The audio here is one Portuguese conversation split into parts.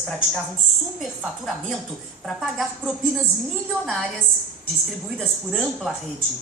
praticavam superfaturamento para pagar propinas milionárias distribuídas por ampla rede.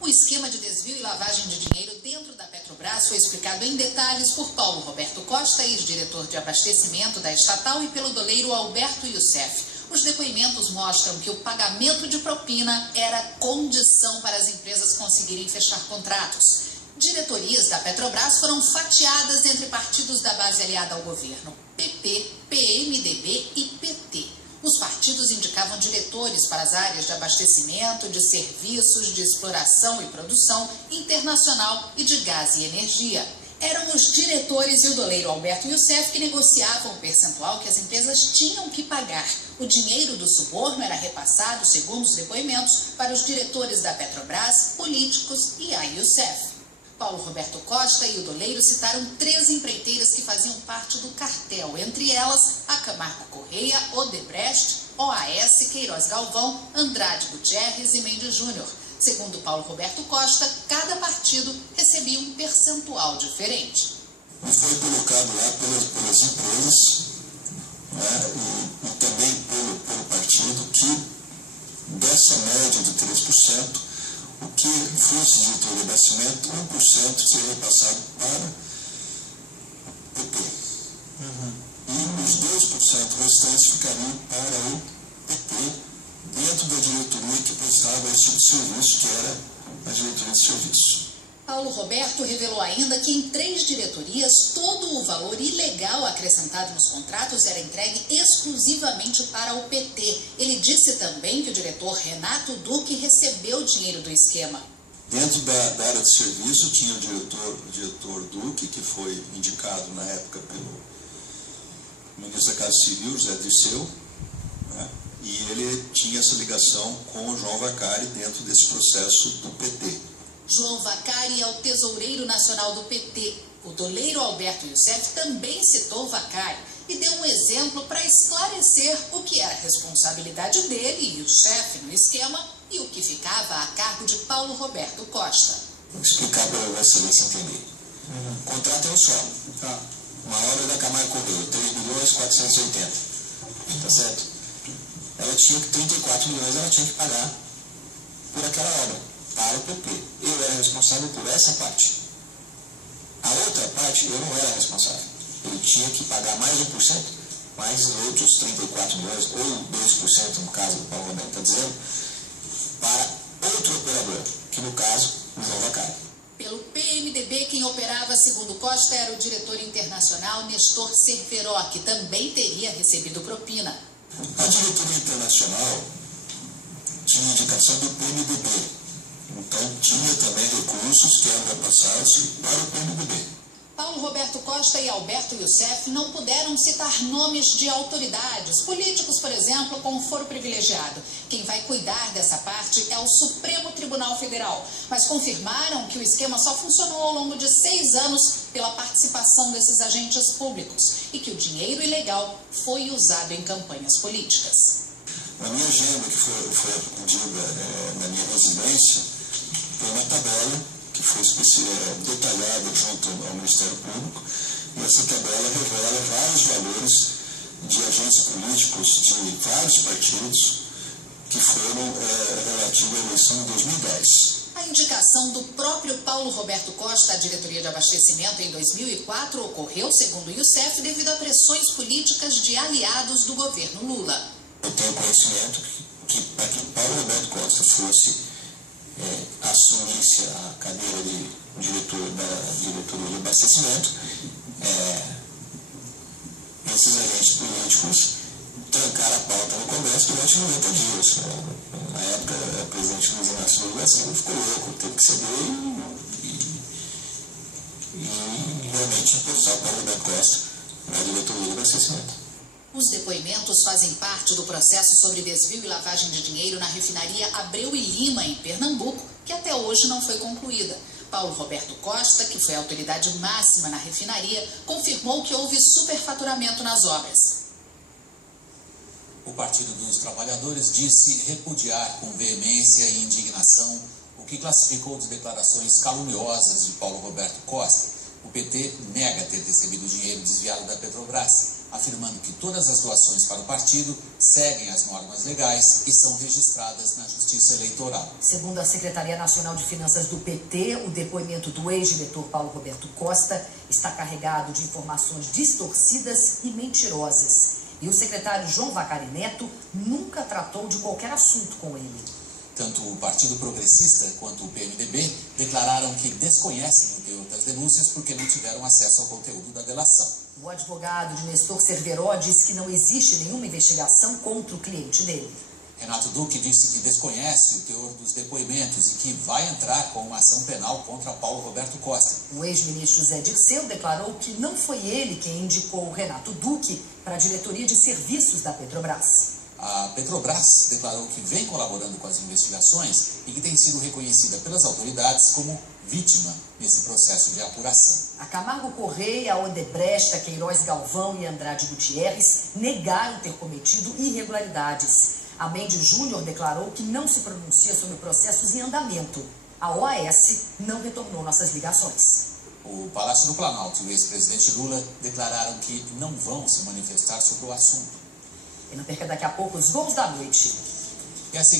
O esquema de desvio e lavagem de dinheiro dentro da Petrobras foi explicado em detalhes por Paulo Roberto Costa, ex-diretor de abastecimento da estatal, e pelo doleiro Alberto Youssef. Os depoimentos mostram que o pagamento de propina era condição para as empresas conseguirem fechar contratos. Diretorias da Petrobras foram fatiadas entre partidos da base aliada ao governo, PP, PMDB e PT. Os partidos indicavam diretores para as áreas de abastecimento, de serviços, de exploração e produção, internacional e de gás e energia. Eram os diretores e o doleiro Alberto Youssef que negociavam o percentual que as empresas tinham que pagar. O dinheiro do suborno era repassado, segundo os depoimentos, para os diretores da Petrobras, políticos e a Youssef. Paulo Roberto Costa e o doleiro citaram 3 empreiteiras que faziam parte do cartel, entre elas a Camargo Correia, Odebrecht, OAS, Queiroz Galvão, Andrade Gutierrez e Mendes Júnior. Segundo Paulo Roberto Costa, cada partido recebia um percentual diferente. E foi colocado lá pelas empresas, né, e também pelo partido, que dessa média de 3%, o que fosse de diretor de abastecimento, 1% seria repassado para o PP. E os 2% restantes ficariam para o PP, dentro da diretoria que prestava esse tipo de serviço, que era a diretoria de serviço. Paulo Roberto revelou ainda que em 3 diretorias todo o valor ilegal acrescentado nos contratos era entregue exclusivamente para o PT. Ele disse também que o diretor Renato Duque recebeu dinheiro do esquema. Dentro da área de serviço tinha o diretor Duque, que foi indicado na época pelo ministro da Casa Civil, José Dirceu, né? E ele tinha essa ligação com o João Vacari dentro desse processo do PT. João Vacari é o tesoureiro nacional do PT. O doleiro Alberto Youssef também citou Vacari e deu um exemplo para esclarecer o que era responsabilidade dele e o chefe no esquema e o que ficava a cargo de Paulo Roberto Costa. Vou explicar para a excelência entender. O contrato é um só. Uma obra da Camargo Correia, 3.480.000. Tá certo? Ela tinha que 34 milhões, ela tinha que pagar por aquela obra. Para o PP. Eu era responsável por essa parte. A outra parte eu não era responsável. Ele tinha que pagar mais 1%, mais outros 34 milhões, ou 2%, no caso do Paulo Roberto está dizendo, para outro operador, que no caso, o João Vacari. Pelo PMDB, quem operava, segundo Costa, era o diretor internacional Nestor Cerveró, que também teria recebido propina. A diretoria internacional tinha indicação do PMDB. Então, tinha também recursos que eram repassados para o PMDB. Paulo Roberto Costa e Alberto Youssef não puderam citar nomes de autoridades, políticos, por exemplo, com foro privilegiado. Quem vai cuidar dessa parte é o Supremo Tribunal Federal, mas confirmaram que o esquema só funcionou ao longo de 6 anos pela participação desses agentes públicos e que o dinheiro ilegal foi usado em campanhas políticas. Na minha agenda, que foi aprendida na minha residência, foi uma tabela que foi detalhada junto ao Ministério Público, e essa tabela revela vários valores de agentes políticos de vários partidos que foram relativos à eleição de 2010. A indicação do próprio Paulo Roberto Costa à diretoria de abastecimento em 2004 ocorreu, segundo Youssef, devido a pressões políticas de aliados do governo Lula. Eu tenho conhecimento que para que Paulo Roberto Costa assumisse a cadeira de diretor da diretoria de abastecimento, esses agentes políticos trancaram a pauta no Congresso durante 90 dias. Na época, o presidente Luiz Inácio Lula da Silva ficou louco, teve que ceder e realmente impulsar o Paulo Roberto Costa na diretoria de abastecimento. Os depoimentos fazem parte do processo sobre desvio e lavagem de dinheiro na refinaria Abreu e Lima, em Pernambuco, que até hoje não foi concluída. Paulo Roberto Costa, que foi a autoridade máxima na refinaria, confirmou que houve superfaturamento nas obras. O Partido dos Trabalhadores disse repudiar com veemência e indignação o que classificou de declarações caluniosas de Paulo Roberto Costa. O PT nega ter recebido dinheiro desviado da Petrobras. afirmando que todas as doações para o partido seguem as normas legais e são registradas na Justiça Eleitoral. Segundo a Secretaria Nacional de Finanças do PT, o depoimento do ex-diretor Paulo Roberto Costa está carregado de informações distorcidas e mentirosas. E o secretário João Vacari Neto nunca tratou de qualquer assunto com ele. Tanto o Partido Progressista quanto o PMDB declararam que desconhecem o teor das denúncias porque não tiveram acesso ao conteúdo da delação. O advogado de Nestor Cerveró disse que não existe nenhuma investigação contra o cliente dele. Renato Duque disse que desconhece o teor dos depoimentos e que vai entrar com uma ação penal contra Paulo Roberto Costa. O ex-ministro Zé Dirceu declarou que não foi ele quem indicou o Renato Duque para a diretoria de serviços da Petrobras. A Petrobras declarou que vem colaborando com as investigações e que tem sido reconhecida pelas autoridades como vítima nesse processo de apuração. A Camargo Correia, a Odebrecht, a Queiroz Galvão e Andrade Gutierrez negaram ter cometido irregularidades. A Mendes Júnior declarou que não se pronuncia sobre processos em andamento. A OAS não retornou nossas ligações. O Palácio do Planalto e o ex-presidente Lula declararam que não vão se manifestar sobre o assunto. E não perca daqui a pouco os gols da noite. E assim